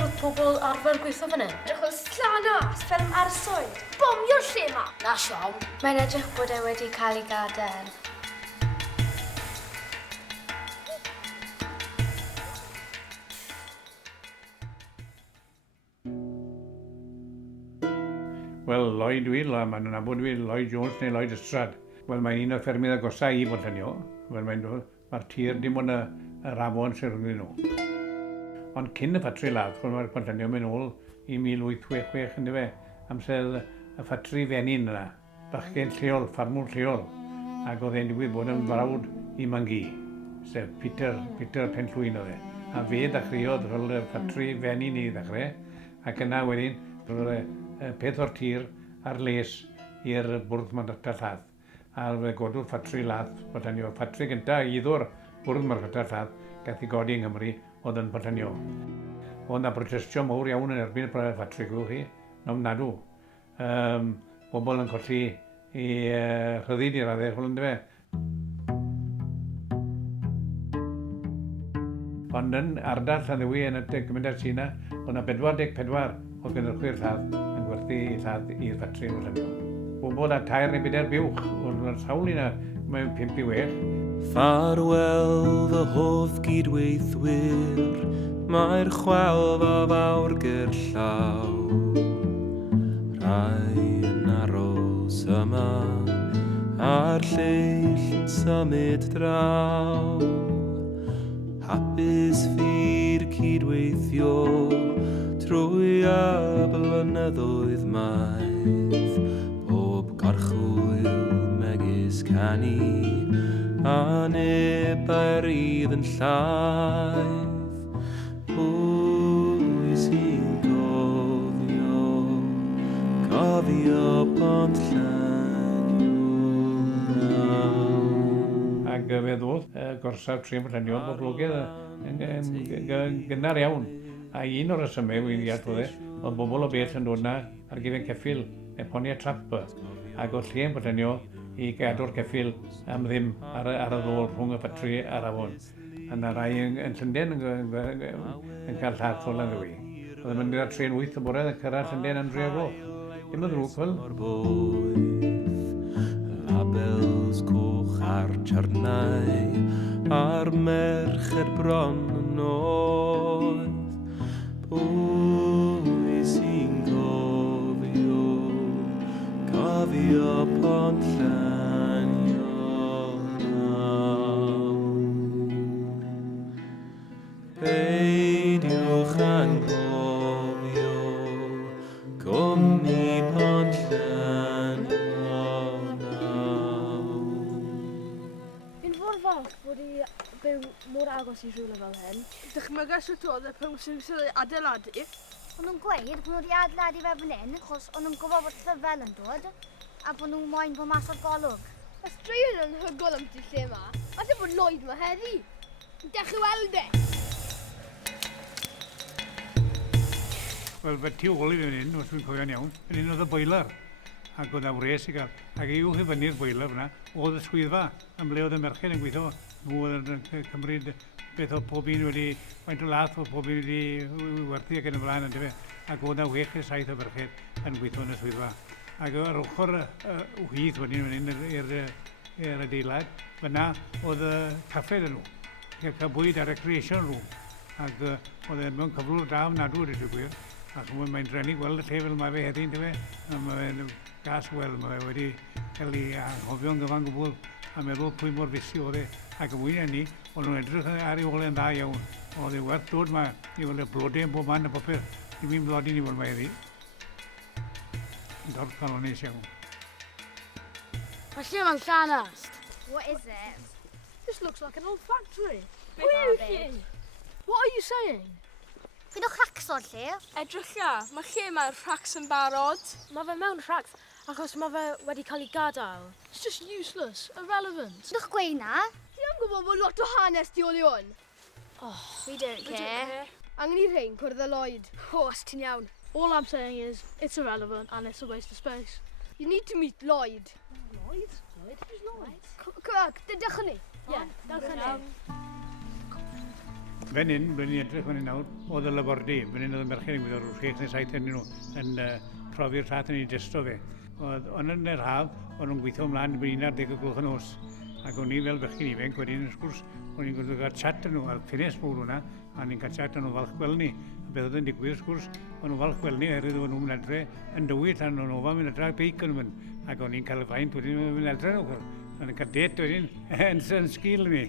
Lloyd wrth pobl arfer gweithio fan hyn? Edrych fel slanas, ffilm ar swydd. Bomio'r lle yma. Na siom. Mae'n edrych bod e wedi cael ei gadael. Wel, Lloyd Will, mae'n nabod fi Lloyd Jones neu Lloyd Ystrad. Wel, mae'n un o ffermydd agosau i Pont Llanio. Wel, mae'r tir dim ond y rafon sy'n rhwng nhw. Ond cyn y ffatri ladd, mae'r Pont Llanio mynd ôl i 1866 yn dyfe, amser y ffatri fenin yna. Bachgen lleol, ffarmwr lleol. Ac oedd e'n digwydd bod yn frawd i Mangi, sef Peter Penllwyn oedd e. A fe ddechreuodd fel y ffatri fenin i ddechrau, ac yna wedyn, roedd y peth o'r tir ar les i'r bwrdd Marchnata Lladd. A godw'r ffatri ladd, Pont Llanio. Ffatri gyntaf iddo'r bwrdd Marchnata Lladd, gath i godi yng Nghymru, oedd yn Pont Llanio. Oedd yna protestio mawr iawn yn erbyn y ffatri, gwylwch chi, nom nadw. Bobl yn colli i rhyddid i raddau, chwilio ynddo fe. Ond yn ardal Llanddewi yn y gymuned Sina, oedd yna 44 o gynhyrchwyr lladd yn gwerthu lladd i'r ffatri yn Llanio. Bobl a 2 neu 4 buwch, oedd sawl un mewn 5 i 6. Ffarwel fy hoff gydweithwyr, mae'r chwalf a fawr gerllaw. Rai yn aros yma, a'r lleill yn symud draw. Hapus fy'r cydweithio, trwy a blynyddoedd maith. Bob garchwyl megis canu, a neb ar idd yn llaeth. Pwy sy'n cofio Pont Llanio nawr. Ac fe ddod gorsaf tri Pont Llanio yn boblogaidd yn gynnar iawn. A un o'r resymau wy'n iad oedd e, oedd bobl o bell yn dod yna ar gyfer ceffil, Eponia Trap, ac oedd lle yn Pont Llanio i gadw'r ceffil am ddim ar y ddôl rhwng y ffatri a'r afon. A yna rai yn Llundain yn cael lladd ffwl yn ddewi. Oedd yn mynd i'r 3:08 y bore yn cyrraedd Llundain am 3 o gloch. Dim yn ddrwg fel. Labels coch ar charnau, a'r merched bron yn oedd. Pwy sy'n cofio Pont Llanio nawr. Peidiwch anghofio cwmni Pont Llanio nawr. Fi'n fawr falch bod i byw mor agos i rhywle fel hyn. Dychmyga sut oedd y pwys sy'n adeiladu. O'n nhw'n gweud bod nhw wedi adeiladu fe fan hyn, achos o'n nhw'n gwybod bod rhyfel yn dod, a bod nhw'n moyn bod mas o'r golwg. Y straeon yn hygol am ti lle yma. A dim bod Lloyd yma heddi. Dechrau weld e. Wel, fe tu ôl i fan hyn, os dwi'n cofio'n iawn, fan hyn oedd y boiler. Ac oedd yna wres i gael. Ac i uwch i fyny'r boiler fyna, oedd y swyddfa, am le oedd y merched yn gweithio. Nhw oedd yn cymryd beth o pob un wedi, faint o lath o pob un wedi werthu ac yn y blaen yn dyfe. Ac oedd yna 6 neu 7 o merched yn gweithio yn y swyddfa. Ac ar ochr wyth wedyn i'r adeilad, fyna oedd y caffe dyn nhw. Cael bwyd a recreation room. Ac oedd e mewn cyflwr da ofnadw wedi gwir. Ac mae'n drenu gweld y lle fel mae fe heddi'n dyfe. Mae'n gas wel, mae fe wedi cael ei anghofio'n gyfan gwbl a meddwl pwy mor fusi oedd e. Ac yn wyna ni, oedd nhw'n edrych ar ei ole'n dda iawn. Oedd ei werth dod yma i weld y blodau yn bob man y popeth. Dim i'n blodi ni fod mae heddi. Yn dorf calonis iawn. Mae lle mae'n llanast. What is it? This looks like an old factory. Pwy yw chi? What are you saying? Fydd o'ch rhacks o'r lle? Edrycha, mae lle mae'r rhacks yn barod. Mae fe mewn rhacs achos mae fe wedi cael ei gadael. It's just useless, irrelevant. Ydwch gweud na? Ti am gwybod bod lot o hanes di oli hwn? We don't care. Angen i rhain cwrdd â Lloyd. Os ti'n iawn. All I'm saying is, it's irrelevant and it's a waste of space. You need to meet Lloyd. Lloyd? Lloyd? Who's Lloyd? Dydych ni? Ie, dewch yn ni. Fan hyn, blwyddyn ni edrych fan hyn nawr, oedd y labordi. Fan hyn oedd y merched yn gweithio rhywun 6 neu 7 yn nhw yn profi'r llaeth yn ei desto fe. Ond yn yr haf, o'n nhw'n gweithio ymlaen yn 11 o gloch yn nos. Ac o'n i fel bechgyn ifanc wedyn, wrth gwrs, o'n i'n gwrdd cael chat yn nhw, a'r ffines mawr hwnna, a ni'n cael chat yn nhw falch gweld ni. A beth oedd yn digwydd, wrth gwrs, o'n nhw falch gweld ni, oherwydd o'n nhw'n mynd adre yn dywyll, a o'n nhw'n ofan mynd adre beic yn nhw'n mynd. Ac o'n i'n cael y faint wedyn yn mynd adre nhw. O'n i'n cael det wedyn yn sgil ni.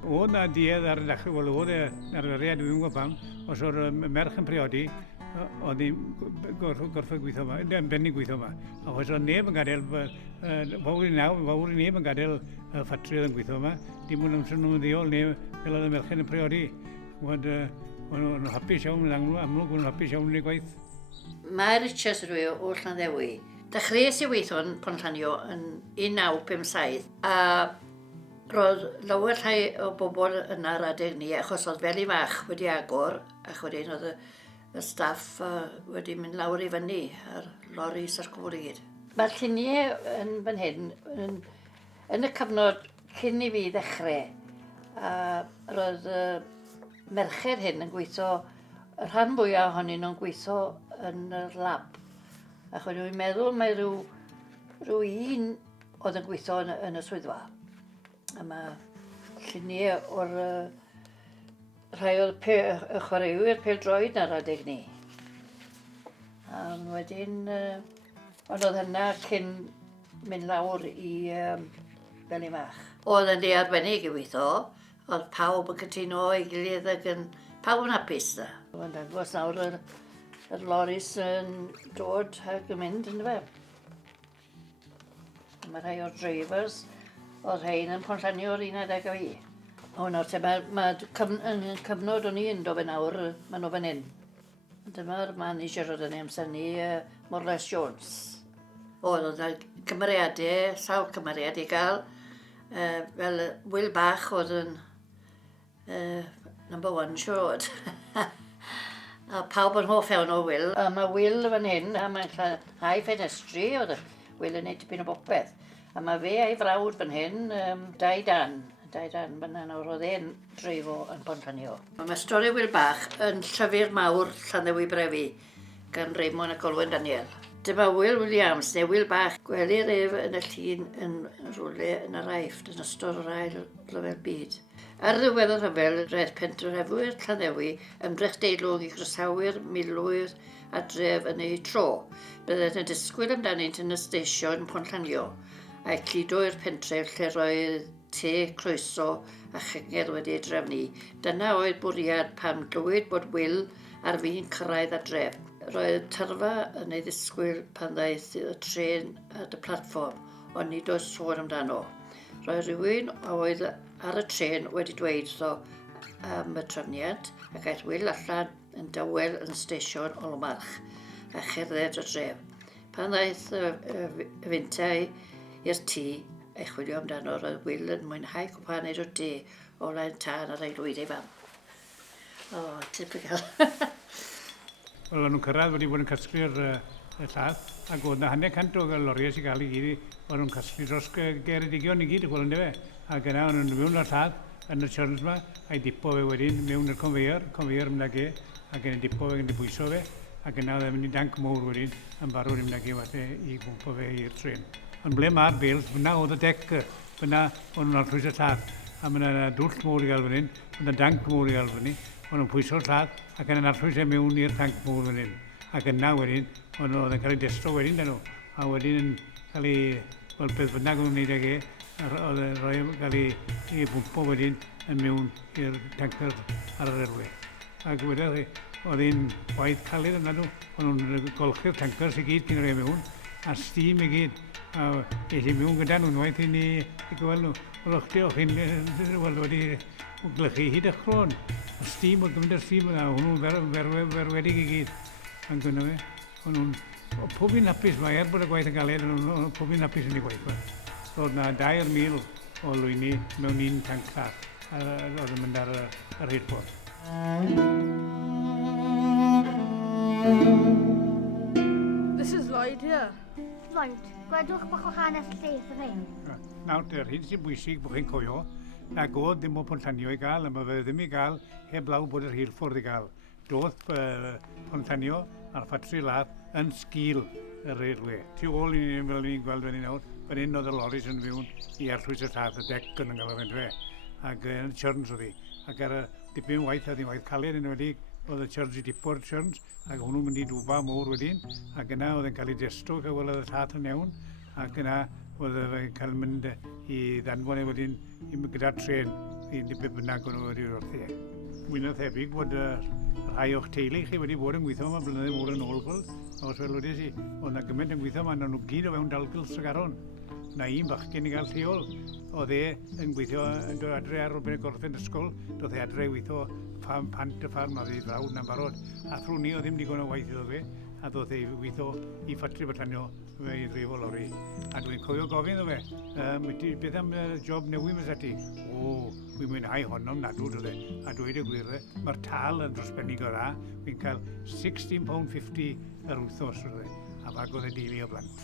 Oedd na diedd ar y dechrau, wel oedd arferiad, dwi'n gwybod pam, os o'r merch yn priodi, oedd ni'n gorfod gweithio yma, yn bennig gweithio yma. Achos oedd neb yn gadael, fawr i neb yn gadael y ffatri oedd yn gweithio yma, dim ond amser nhw'n ddiol neb fel oedd y merchyn yn priodi. Oedd nhw'n hapus iawn yn amlwg, oedd nhw'n hapus iawn yn ei gwaith. Mae'r Shiers rwy o Llanddewi. Dechreuais i weithio yn Pont Llanio yn 1957 a roedd lawer llai o bobl yna ar adeg ni achos oedd fel i fach wedi agor ac wedyn oedd y staff wedi mynd lawr i fyny ar lori syrcwr i gyd. Mae'r lluniau yn fan hyn yn y cyfnod cyn i fi ddechrau a roedd merched hyn yn gweithio, y rhan fwyaf ohonyn nhw'n gweithio yn y lab. Ac o'n i'n meddwl mai rhyw un oedd yn gweithio yn y swyddfa. A mae lluniau o'r rhai o'r chwaraewyr pêl-droed ar adeg ni. A wedyn, ond oedd hynna cyn mynd lawr i Felymach. Oedd yn arbennig i weithio, oedd pawb yn cytuno ei gilydd ac yn pawb yn hapus da. Oedd dangos nawr yr loris yn dod ac yn mynd yn fe. Mae rhai o'r drivers oedd rhain yn Pont Llanio o'r 11 o fi. O nawr te, mae cyfnod o'n i'n do fe nawr, maen nhw fan hyn. Dyma'r manager oedd yn ei amser ni, Morles Jones. Oedd cymeriadau, sawl cymeriad i gael, fel Wil Bach oedd yn number 1 siwrod. A pawb yn hoff iawn o Wil. A mae Wil fan hyn, a mae'n hau ffenestri, oedd Wil yn neud tipyn o bopeth. A mae fe a'i frawd fan hyn, Dau Dan fyna nawr, oedd e'n dreifo yn Pont Llanio. Mae stori Wil Bach yn llyfr mawr Llanddewi Brefi gan Raymond ac Owen Daniel. Dyma Will Williams neu Wil Bach, gwelir ef yn y llun yn rhywle yn yr aifft yn ystod yr ail ryfel byd. Ar ddiwedd y rhyfel, roedd pentrefwyr Llanddewi ymdrech deilwng i groesawu'r milwyr adref yn ei tro. Byddai'n y disgwyl amdanynt yn y steision Pont Llanio a'i cludo i'r pentref lle roedd te, croeso a chynged wedi ei drefnu. Dyna oedd bwriad pam glywed bod Wil ar fi'n cyrraedd adref. Roedd tyrfa yn ei ddisgwyl pan ddaeth y tren at y platfform, ond nid oes sôn amdano. Roedd rhywun oedd ar y tren wedi dweud am y trefniad ac aeth Wil allan yn dawel yn steision Olmarch a cherdded y dref. Pan ddaeth y fyntau i'r tŷ ei chwilio amdano, roedd Wil yn mwynhau cwpan neud o de o laen tân ar ei lwyd ei fam. O, typical. Wel, o'n nhw'n cyrraedd wedi bod yn casglu'r llaeth, ac oedd na 100 o loriau sy'n cael ei gyd, o'n nhw'n casglu dros Geredigion i gyd, y gweld yn defe. Ac yna, o'n nhw'n mewn o'r llaeth yn y churns yma, a'i dipo fe wedyn mewn i'r confeier mynd ag ac yn dipo fe, yn dibwyso fe, ac yna oedd e'n mynd i danc mowr wedyn, yn barw'r mynd ag falle i gwmpo fe i'r tren. Ond ble mae'r bêls, fyna oedd y dec, fyna o'n nhw'n arllwys y llaeth, a myna dwll mowr i gael fan hyn, fyna danc mowr i gael fan hyn, o'n nhw'n pwyso'r llaeth, ac yn arllwys e mewn i'r tanc mowr fan hyn. Ac yna wedyn, oedd yn cael ei destro wedyn dyn nhw, a wedyn yn cael ei, wel beth bynnag o'n wneud ag oedd yn rhoi cael ei bwmpo wedyn yn mewn i'r tanker ar yr erwe. Ac wedyn, oedd hi'n gwaith caled yna nhw, o'n nhw'n golchi'r tankers i gyd cyn rhoi mewn, a steam i gyd. A eich i mewn gyda nhw'n waith i ni gweld nhw. Wel, o'ch chi'n wedi glychu hyd y chlon. A steam, oedd gymaint o'r steam yna, hwnnw'n ferwedig i gyd. Ac yna fe, o'n nhw'n pob un hapus, mae bod y gwaith yn galed, o'n pob un hapus yn ei gwaith. Roedd na 2,000 o lwyni mewn un tank llath, oedd yn mynd ar yr hydbord. This is Lloyd here. Lloyd, gwedwch bach o hanes y lle fan hyn. Nawr, yr hyn sy'n bwysig bod chi'n cofio Ac oedd ddim o Pont Llanio i gael, a mae fe ddim i gael heb law bod yr rheilffordd i gael. Doedd Pont Llanio a'r ffatri ladd yn sgil y railway. Tu ôl i ni fel ni'n gweld fan nawr, fan hyn oedd y loris yn fywn i arllwys y lladd, y dec yn gael fe'n fe. Ac yn churns oedd hi. Ac ar y dipyn waith, a ddim waith caled yn wedi, oedd y churns i dipo'r churns, ac hwnnw'n mynd i dwba môr wedyn, ac yna oedd yn cael ei destro, ac oedd y lladd yn iawn, ac yna oedd yn cael mynd i ddanfon e wedyn gyda'r tren i be bynnag o'n nhw wedi wrthi e. Wy'n thebyg bod rhai o'ch teulu chi wedi bod yn gweithio yma blynyddoedd môr yn ôl gwrdd, os fel wedi si, oedd yna gymaint yn gweithio yma, nhw gyd o fewn dalgylch Tregaron. Na un bachgen i gael lleol, oedd e yn gweithio yn dod adre ar ôl gorffen ysgol, doedd e adre i weithio pant y ffarm a ddi frawd na'n barod. A thrw ni oedd ddim digon o waith iddo fe, a doedd e weithio i ffatri Pont Llanio fe i ddrifo lori. A dwi'n cofio gofyn iddo fe, beth am job newydd mes ati? O, wy'n mwynhau honno'n nadw, doedd e. A dweud y gwir, mae'r tal yn drosbennig o dda, wy'n cael £16.50 yr wythnos, doedd e. A fag oedd e deulu o blant.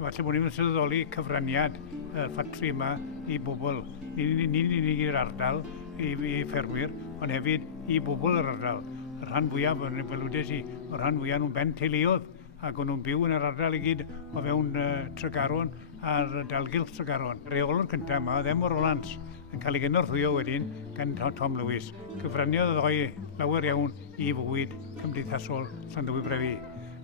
Falle bod ni'n sylweddoli cyfraniad y ffatri yma i bobl. Ni'n unig i'r ardal, i ffermwyr, ond hefyd i bobl yr ardal. Y rhan fwyaf, fel wedes i, y rhan fwyaf nhw'n ben teuluodd, ac o'n nhw'n byw yn yr ardal i gyd o fewn Tregaron a'r dalgylch Tregaron. Reolwr cyntaf yma, ddim o'r Olans, yn cael ei gynorthwyo wedyn gan Tom Lewis. Cyfraniodd y ddoi lawer iawn i fywyd cymdeithasol Llandowy Brefi.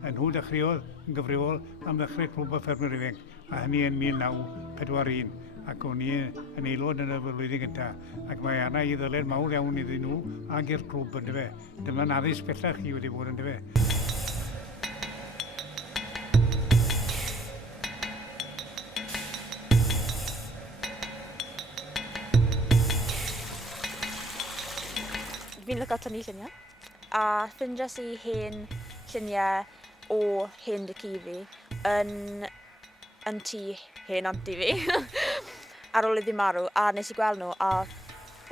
Nhw dechreuodd yn gyfrifol am ddechrau clwb o ffermwyr ifanc, a hynny yn 1941, ac o'n i yn aelod yn y flwyddyn gyntaf. Ac mae yna i ddyled mawr iawn iddyn nhw ag i'r clwb yn dyfe. Dyma'n addysg bellach i wedi bod yn dyfe. Fi'n lygo tynnu lluniau, a ffeindiais i hen lluniau o hen dy cu fi yn tŷ hen aunty fi ar ôl iddi marw, a nes i gweld nhw a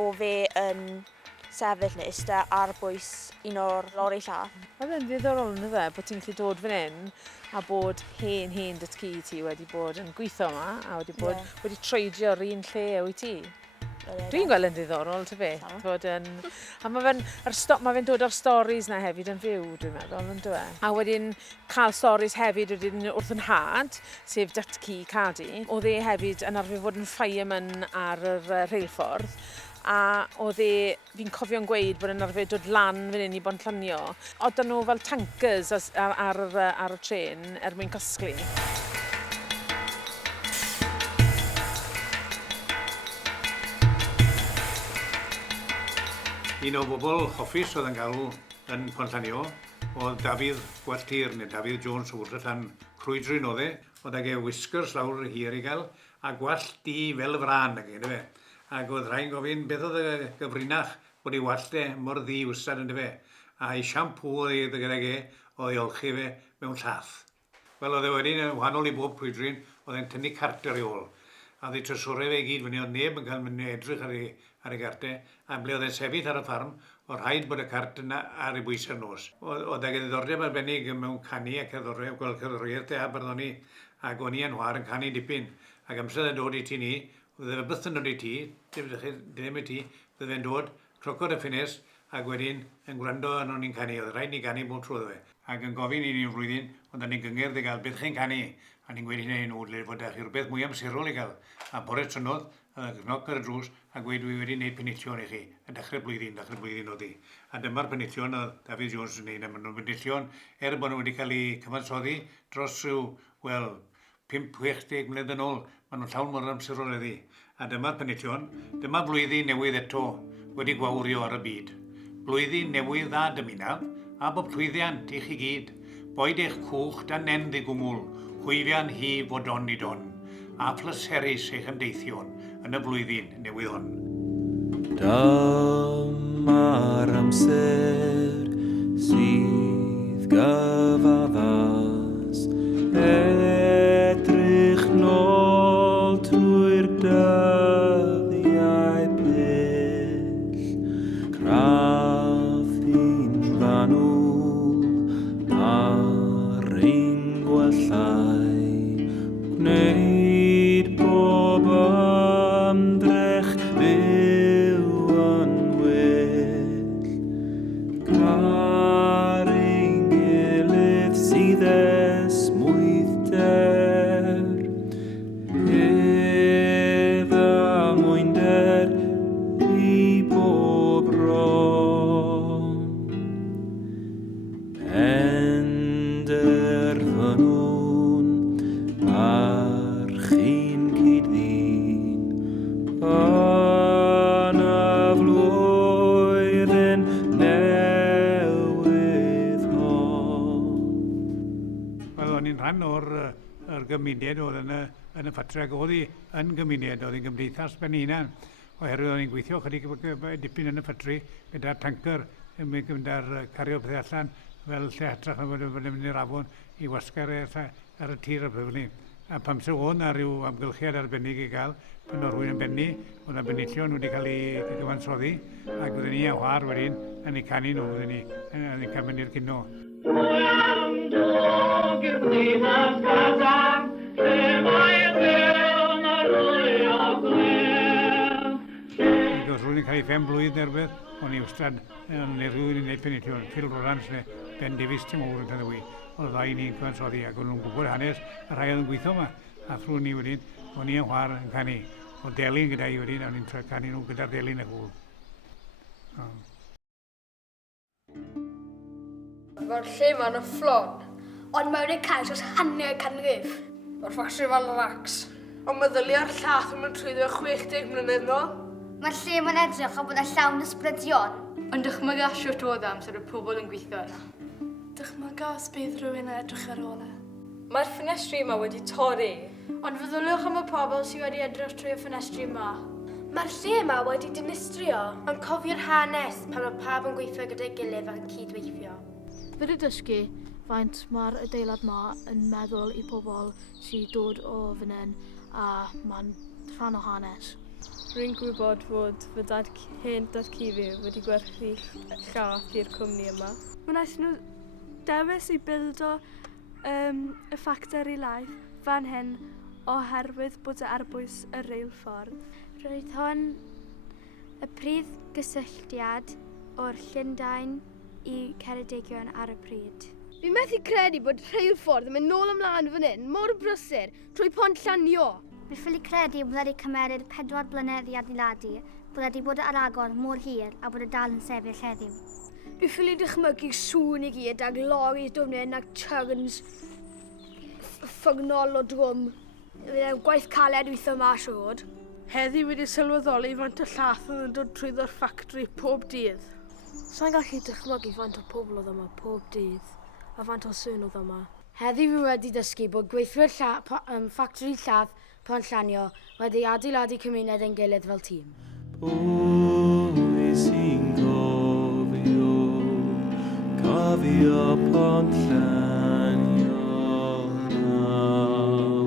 o fe yn sefyll neu ista ar bwys un o'r lori llath. Mae fe'n ddiddorol yn fe bod ti'n gallu dod fan hyn a bod hen dy cu ti wedi bod yn gweithio yma a wedi treidio'r un lle wyt ti. Dwi'n gweld yn ddiddorol, ty beth. A mae fe'n dod o'r storis na hefyd yn fyw, dwi'n meddwl, yn dweud. A wedyn cael storis hefyd wedyn wrth yn had, sef datci Cadi. Oedd e hefyd yn arfer fod yn fireman ar yr rheilffordd. A oedd fi'n cofio'n gweud bod yn arfer dod lan fan hyn i Pont Llanio. Oedd nhw fel tankers ar y tren mwyn cysglu. Un o bobl hoffus oedd yn galw yn Pont Llanio oedd Dafydd Gwartir neu Dafydd Jones o wrth allan crwydrin oedd e. Oedd ag e whiskers lawr hir i gael a gwallt di fel y fran ag e. Ac oedd rhaid gofyn beth oedd y gyfrinach bod ei wallt e mor ddi wystad yn dyfe. A ei siampw oedd e gydag e oedd ei olchi fe mewn llath. Wel oedd e wedyn yn wahanol i bob crwydrin oedd e'n tynnu carter i ôl. A oedd ei trysorau fe i gyd fyny, oedd neb yn cael mynd edrych ar ei gartau, a ble oedd e'n sefyll ar y ffarm, oedd rhaid bod y cart yna ar ei bwysau'r nos. Oedd ag ddiddordeb arbennig mewn canu a cerddoriaeth, gweld cerddoriaeth a barddoni, ac o'n i yn hwar yn canu dipyn. Ac amser yn dod i ti ni, oedd e byth yn dod i ti, ddim i ti, oedd e'n dod, clocod y ffines, ac wedyn yn gwrando yn o'n i'n canu, oedd rhaid ni canu bob trwy fe. Ac yn gofyn i ni'n flwyddyn, oedd ni'n gyngerdd i gael beth chi'n canu. A ni'n gweud hynny'n nŵdle fod eich rhywbeth mwy amserol i gael. A bore trynodd, gnoc ar y drws, a gweud dwi wedi gwneud penillion i chi. A dechrau blwyddyn oedd hi. A dyma'r penillion oedd David Jones yn gwneud. A maen nhw'n penillion, bod nhw wedi cael eu cyfansoddi dros rhyw, 5-60 mlynedd yn ôl. Maen nhw'n llawn mor amserol iddi. A dyma'r penillion, dyma blwyddyn newydd eto wedi gwawrio ar y byd. Blwyddyn newydd dda dymunaf, a bob llwyddiant i chi gyd. Boed eich cwch dan nend i gwmwl, hwyfian hi fod on i don, a pleserus eich ymdeithion yn y flwyddyn newydd hon. Dyma'r amser sydd gyfaddas, edrych nôl trwy'r dyddiau pell, craffu'n fanwl ar ein gwellau, gwneud bob ymdrech fe rhan o'r gymuned oedd yn y ffatri ac oedd hi yn gymuned, oedd hi'n gymdeithas ben hunan. Oherwydd oedd hi'n gweithio chydig dipyn yn y ffatri gyda'r tanker yn mynd ar cario pethau allan fel lle hytrach na bod yn mynd i'r afon i wasgar ar y tir y pefni. A pam se o'n na ryw amgylchiad arbennig i gael, pan oedd rhywun yn benni, oedd yna benillion wedi cael ei gyfansoddi, ac oedden ni a chwar wedyn yn ei canu nhw, oedden ni cael mynd i'r cino. Ac oedd rhywun yn cael ei 5 blwydd nerbeth, o'n i wastad yn rhywun yn gwneud penillion, Phil Rorans neu Ben Davies ti'n mwyn yn dwi. Oedd ddau ni'n cyfansoddi ac o'n nhw'n gwybod hanes y rhai oedd yn gweithio yma. A thrwy ni wedyn, o'n i yn chwar yn canu. O delyn gyda i wedyn, a o'n i'n troi canu nhw gyda'r delyn y hwyl. Mae'r lle ma'n y fflon, ond mae wedi cael dros hanner canrif. Mae'r ffactri fel racs. Ond mae ddyliau'r llath yn mynd trwyddo 60 mlynedd nôl. Mae'r lle ma'n edrych a bod y llawn ysbrydion. Ond dychmyga siwt oedd amser y pobl yn gweithio yna. Dychmyga os bydd rhywun yn edrych ar ôl e. Mae'r ffenestri yma wedi torri. Ond feddyliwch am y pobl sydd wedi edrych trwy'r ffenestri yma. Mae'r lle yma wedi dinistrio, ond cofio'r hanes pan mae pawb yn gweithio gyda'i gilydd ac yn cydweithio. Fe wedi dysgu faint mae'r adeilad yma yn meddwl i pobl sydd dod o fan hyn a mae'n rhan o hanes. Rwy'n gwybod fod fy hen dad ci fi wedi gwerthu llath i'r cwmni yma. Mae wnaeth nhw dewis i bildo y ffactori laeth fan hyn oherwydd bod e ar bwys y reilffordd. Roedd hwn y prif gysylltiad o'r Llundain i Ceredigion ar y pryd. Fi methu credu bod rheilffordd yn mynd nôl ymlaen fan hyn mor brysur trwy Pont Llanio. Fi ffili credu bod wedi cymryd 4 blynedd i adeiladu, bod wedi bod ar agor mor hir a bod e dal yn sefyll heddiw. Fi ffili dychmygu sŵn i gyd ag loris dwfnyn ag churns ffygnol o drwm. Fydd gwaith caled weithio yma siwrd. Heddi wedi sylweddoli faint o llath yn dod trwyddo'r ffactri pob dydd. Sa'n gallu dychmygu faint o pobl oedd yma pob dydd a faint o sŵn oedd yma. Heddi fi wedi dysgu bod gweithwyr ffactri llath Pont Llanio wedi adeiladu cymuned yn gilydd fel tîm. Pwy sy'n cofio Pont Llanio nawr.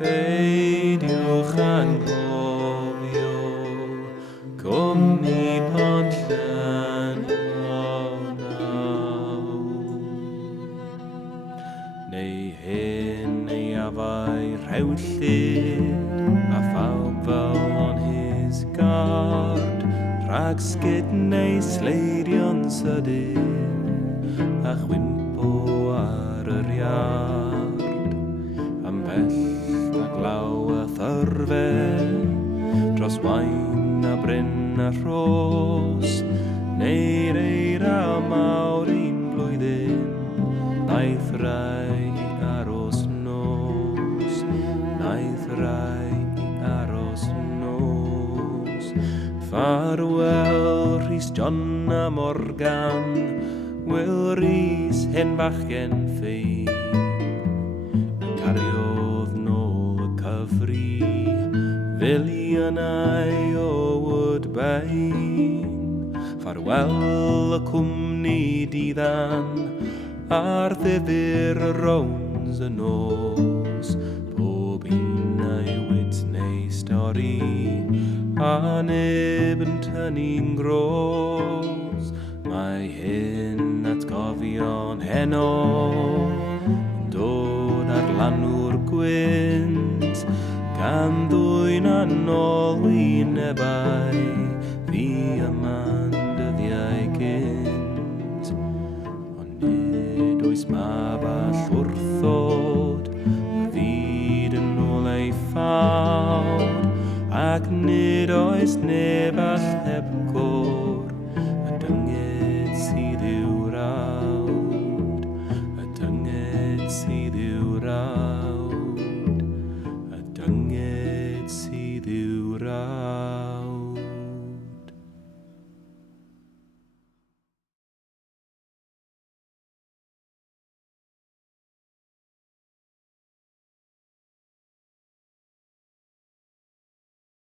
Peidiwch anghofio cwmni Pont Llanio nawr. Neu hyn neu afai rhewllyd a phawb fel on his guard. Rhag sgid neu sleidio'n sydyn a chwimpo ar yr iard. Am bell a glaw a thyrfe dros wain a bryn a rhos. Neu'r eira mawr un blwyddyn naeth rai aros nos. Naeth rai aros nos. Farwel Rhys John a Morgan, Wil Rhys hen bachgen ffein. Cariodd nôl y cyfri, filiynau o Woodbine. Farwel y cwmni diddan, ar ddifur y rowns y nos. Pob un ei wit neu stori, a neb yn tynnu'n gros. Mae hyn atgofion heno yn dod ar lanw'r gwynt, gan ddwy'n annol wynebau fi yma'n dyddiau gynt. Ond nid oes mab all wrthod, y fyd yn ôl ei ffawd, ac nid oes neb all heb gor, y dynged sydd i'w rawd, y dynged sydd i'w rawd.